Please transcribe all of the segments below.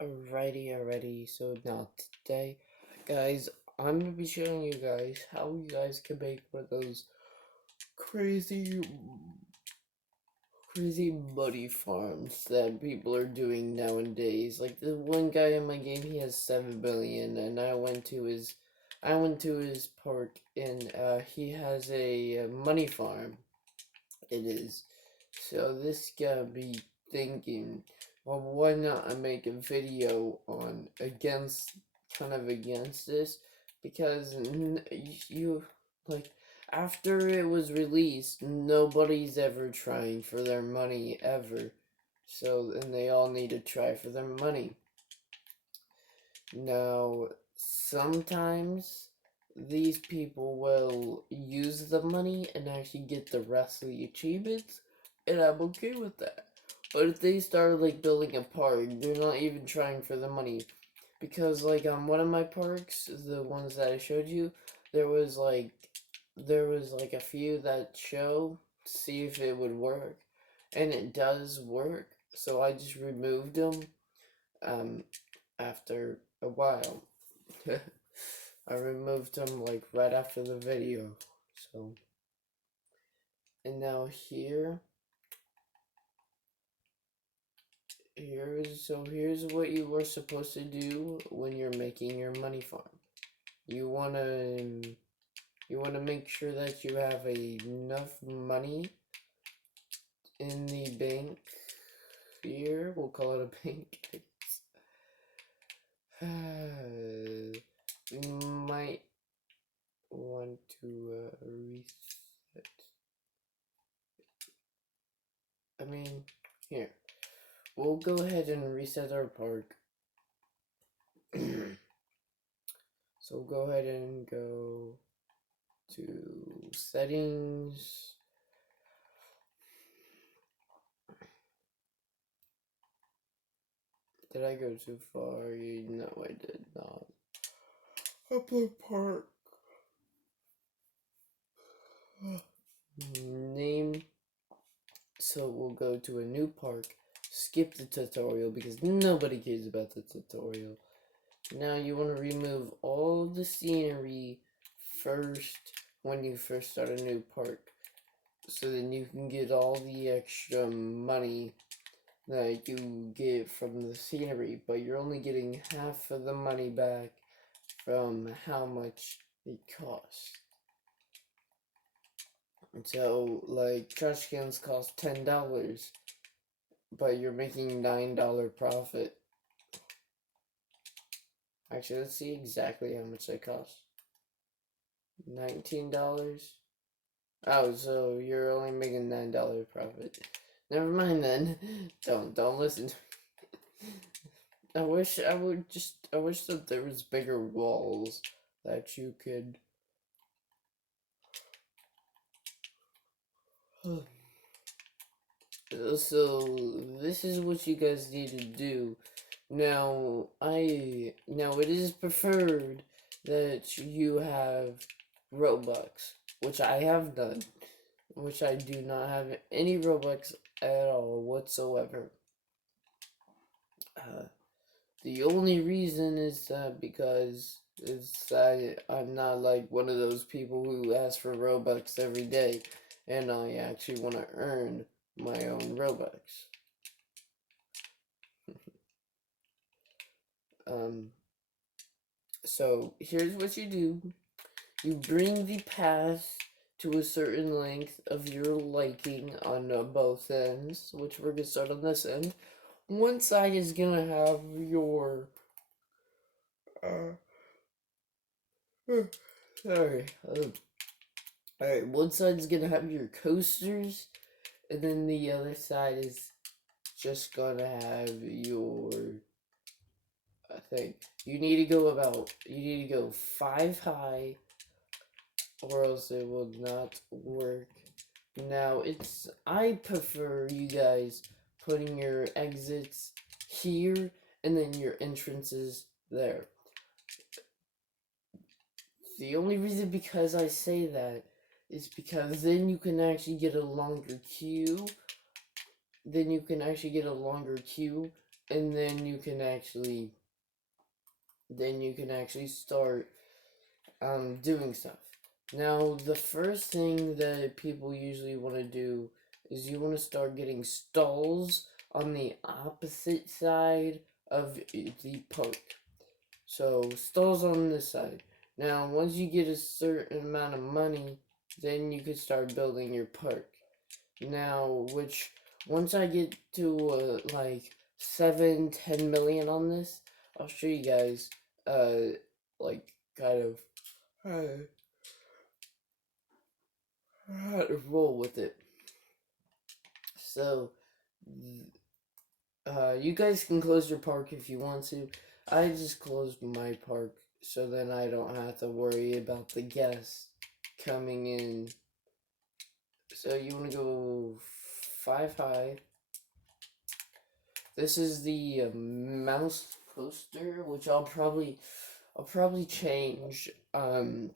Alrighty, so now today, guys, I'm gonna be showing you guys how you guys can make one of those crazy, crazy money farms that people are doing nowadays. Like the one guy in my game, he has 7 billion, and I went to his park, and he has a money farm. It is. So this guy be thinking, well, why not I make a video on kind of against this, because you like after it was released, nobody's ever trying for their money ever. So and they all need to try for their money. Now, sometimes these people will use the money and actually get the rest of the achievements, and I'm okay with that. But if they start like building a park, they're not even trying for the money. Because like on one of my parks, the ones that I showed you, there was like a few that show see if it would work, and it does work. So I just removed them um after a while. I removed them like right after the video. So, and now here's what you were supposed to do when you're making your money farm. You wanna make sure that you have enough money in the bank here. We'll call it a bank. You might want to reset. I mean, here. We'll go ahead and reset our park. So go ahead and go to settings. Did I go too far? No, I did not. Upload park. Name. So we'll go to a new park. Skip the tutorial because nobody cares about the tutorial. Now you want to remove all the scenery first when you first start a new park, so then you can get all the extra money that you get from the scenery, but you're only getting half of the money back from how much it costs. So, like, trash cans cost $10, but you're making $9 profit. Actually, let's see exactly how much they cost. $19. Oh, so you're only making $9 profit. Never mind then. Don't listen. I wish that there was bigger walls that you could. So this is what you guys need to do. Now it is preferred that you have Robux, which I have done, which I do not have any Robux at all whatsoever. The only reason is because I'm not like one of those people who ask for Robux every day, and I actually want to earn my own Robux. So here's what you do. You bring the path to a certain length of your liking on both ends, which we're going to start on this end. One side is going to have your... sorry. Alright, one side is going to have your coasters, and then the other side is just going to have your... I think you need to go 5 high, or else it will not work. Now I prefer you guys putting your exits here and then your entrances there. The only reason because I say that is because then you can actually get a longer queue. and then you can actually start doing stuff. Now, the first thing that people usually want to do is you want to start getting stalls on the opposite side of the park. So, stalls on this side. Now, once you get a certain amount of money, then you can start building your park. Now, which once I get to like 7-10 million on this, I'll show you guys like kind of how to roll with it. So, you guys can close your park if you want to. I just closed my park so then I don't have to worry about the guests coming in. So you want to go 5 high. This is the mouse coaster, which I'll probably change. I'll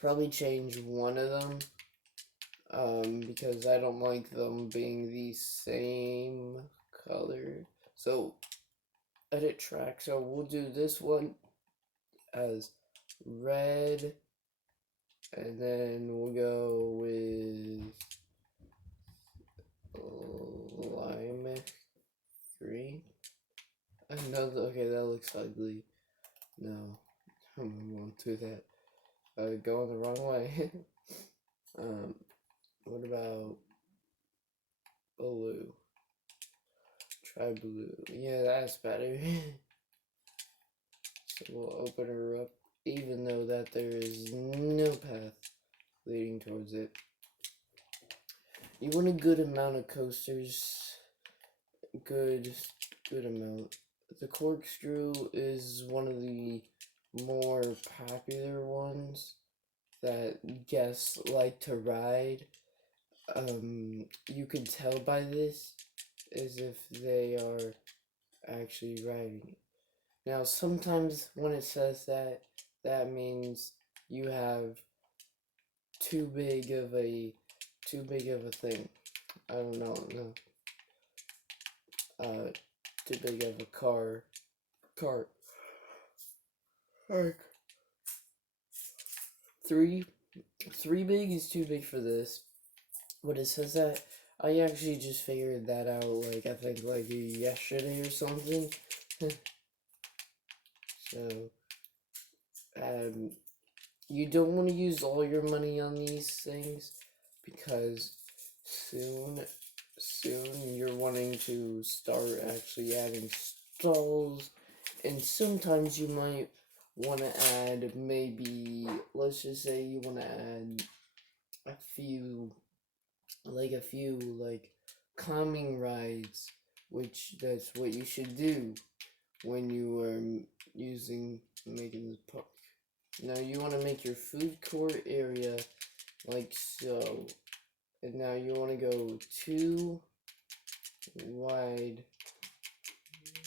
probably change one of them. Because I don't like them being the same color. So, edit track. So we'll do this one as red, and then we'll go with lime green. Another, okay, that looks ugly. No, I won't do that. Going the wrong way. What about blue? Try blue. Yeah, that's better. So we'll open her up, even though that there is no path leading towards it. You want a good amount of coasters. Good amount. The corkscrew is one of the more popular ones that guests like to ride. You can tell by this as if they are actually riding it. Now, sometimes when it says that, that means you have too big of a thing. I don't know, no. Too big of a cart. Like, three big is too big for this. But it says that, I actually just figured that out, like, I think, like, yesterday or something. So, you don't want to use all your money on these things, because soon you're wanting to start actually adding stalls, and sometimes you might want to add, maybe, let's just say you want to add a few calming rides, which that's what you should do when you are making this park. Now you want to make your food court area like so, and now you want to go too wide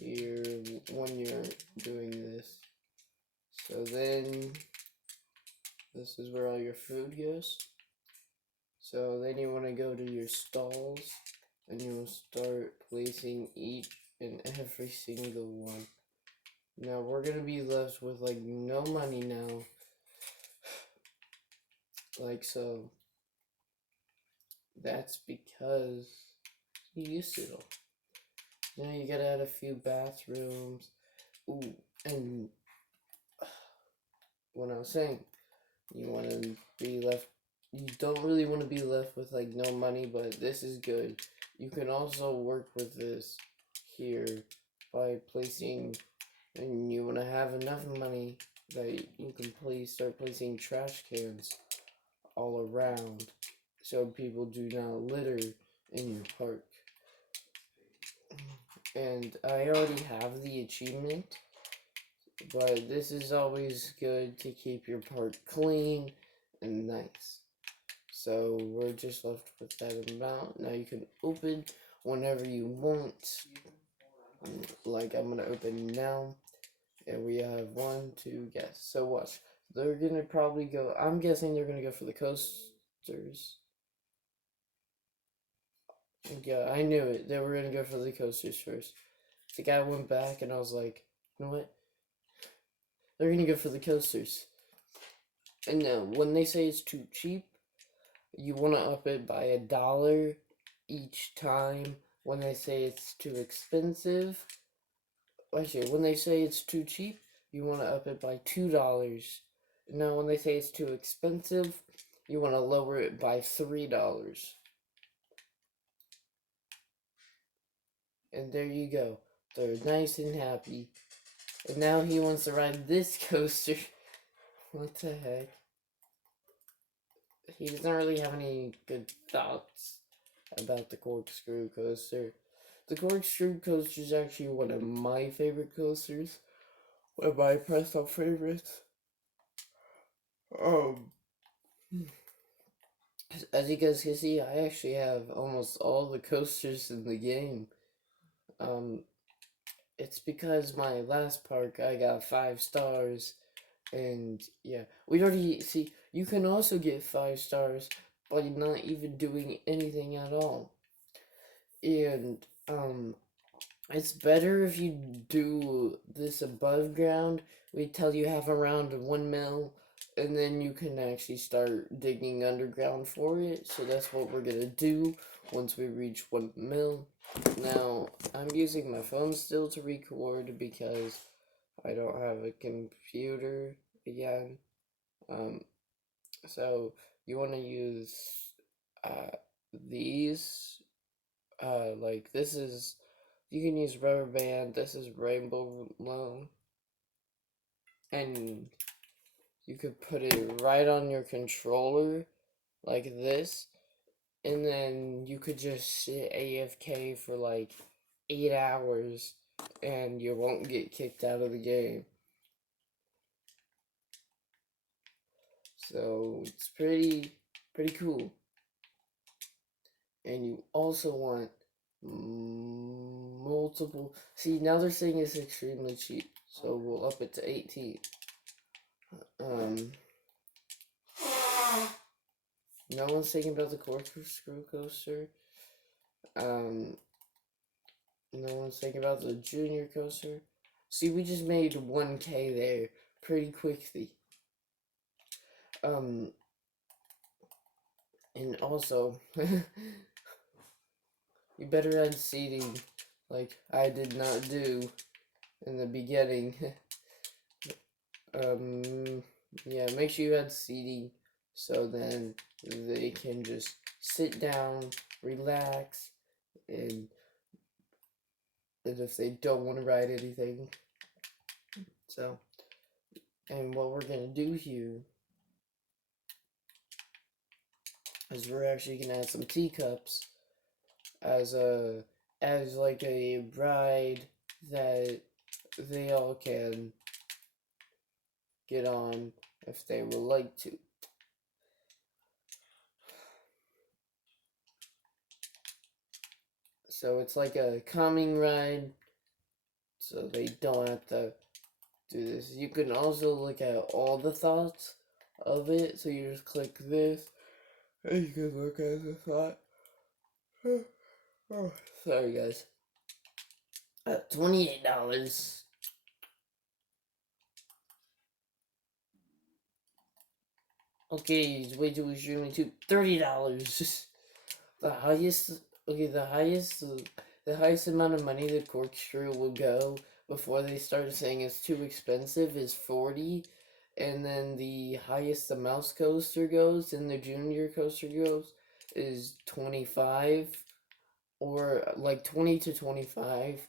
here when you're doing this. So then this is where all your food goes. So then you want to go to your stalls, and you will start placing each and every single one. Now we're gonna be left with like no money now, like so. That's because you used it all. Now you gotta add a few bathrooms. Ooh, and what I was saying, you want to be left. You don't really want to be left with like no money, but this is good. You can also work with this here by placing, and you want to have enough money that you can start placing trash cans all around, so people do not litter in your park. And I already have the achievement, but this is always good to keep your park clean and nice. So we're just left with that amount. Now you can open whenever you want. Like I'm gonna open now, and we have 1, 2 guests. So watch. They're gonna probably go. I'm guessing they're gonna go for the coasters. Yeah, I knew it. They were gonna go for the coasters first. the guy went back, and I was like, you know what? They're gonna go for the coasters. And when they say it's too cheap, you want to up it by $1 each time. When they say it's too expensive, actually, when they say it's too cheap, you want to up it by $2. Now, when they say it's too expensive, you want to lower it by $3. And there you go. They're nice and happy. And now he wants to ride this coaster. What the heck? He doesn't really have any good thoughts about the corkscrew coaster. The corkscrew coaster is actually one of my favorite coasters. One of my personal favorites. Um, as you guys can see, I actually have almost all the coasters in the game. Um, it's because my last park I got 5 stars, and yeah, we already see. You can also get 5 stars by not even doing anything at all, and it's better if you do this above ground. We tell you have around 1 mil, and then you can actually start digging underground for it. So that's what we're gonna do once we reach 1 mil. Now, I'm using my phone still to record because I don't have a computer again. Um, so you want to use uh, these. Like this is, you can use rubber band. This is rainbow loan, and you could put it right on your controller like this, and then you could just sit AFK for like 8 hours, and you won't get kicked out of the game. So it's pretty cool. And you also want multiple. See, now they're saying it's extremely cheap, so we'll up it to 18. Um, no one's thinking about the corkscrew coaster. Um, no one's thinking about the junior coaster. See, we just made 1K there pretty quickly. And also, you better add seating, like I did not do in the beginning. Yeah, make sure you add seating so then they can just sit down, relax, and if they don't want to ride anything. So, and what we're gonna do here is we're actually gonna add some teacups as like a ride that they all can get on if they would like to. So it's like a calming ride, so they don't have to do this. You can also look at all the thoughts of it, so you just click this, and you can look at the thought. Oh, sorry guys. $28. Okay, wait till we streaming to $30. The highest, okay, the highest amount of money the corkscrew will go before they start saying it's too expensive is 40, and then the highest the mouse coaster goes and the junior coaster goes is 25, or like 20 to 25,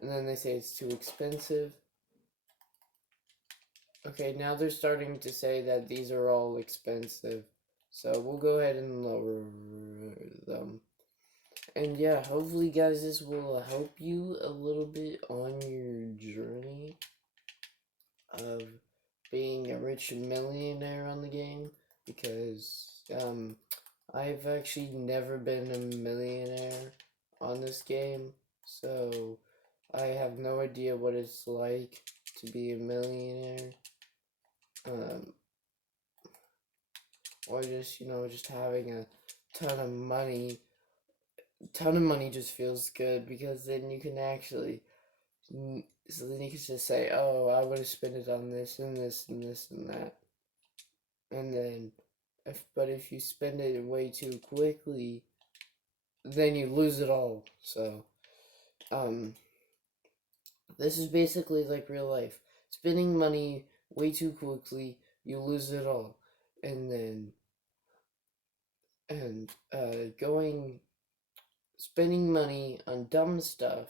and then they say it's too expensive. Okay, now they're starting to say that these are all expensive, so we'll go ahead and lower them. And yeah, hopefully guys, this will help you a little bit on your journey of being a rich millionaire on the game, because I've actually never been a millionaire on this game, so I have no idea what it's like to be a millionaire, or just, just having a ton of money. Ton of money just feels good, because then you can actually So then you can just say, oh, I would have spent it on this and this and this and that. And then, but if you spend it way too quickly, then you lose it all. So, um, this is basically like real life. Spending money way too quickly, you lose it all. And then, going, spending money on dumb stuff,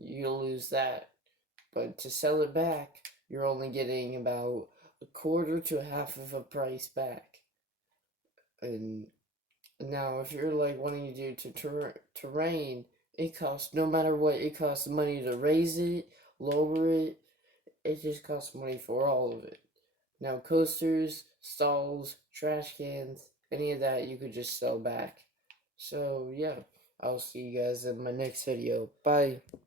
you lose that. But to sell it back, you're only getting about a quarter to half of a price back. And now, if you're like wanting to do terrain, it costs, no matter what, it costs money to raise it, lower it. It just costs money for all of it. Now, coasters, stalls, trash cans, any of that you could just sell back. So, yeah, I'll see you guys in my next video. Bye.